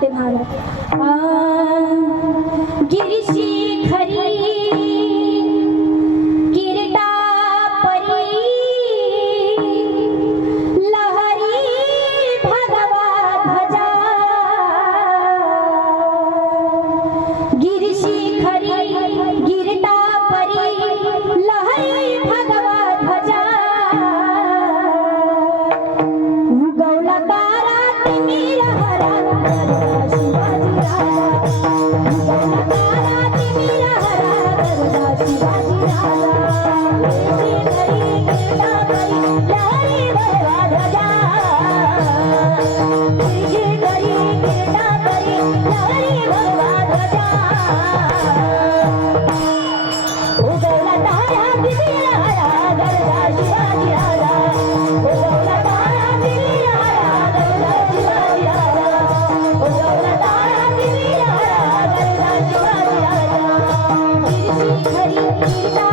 ते महाराज गिरीशी खरी लहरी भगवा भजा गिरीशी खरी गिरटा परी लहरी भगवा भजा उगवला तारा तिनी la la हरी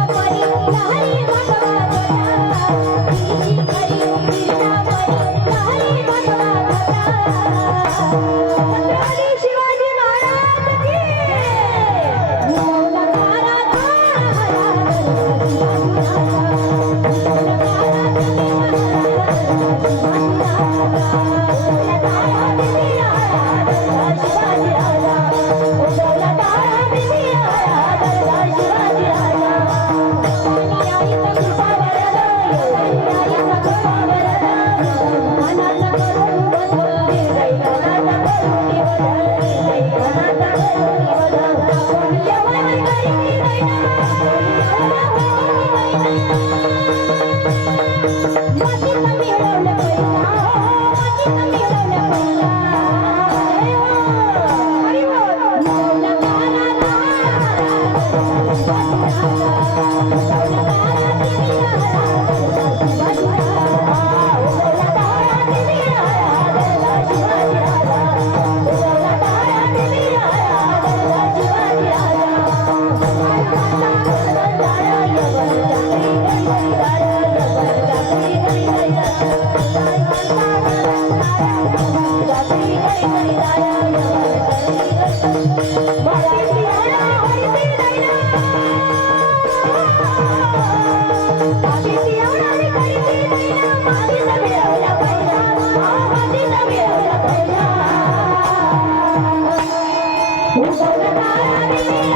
Música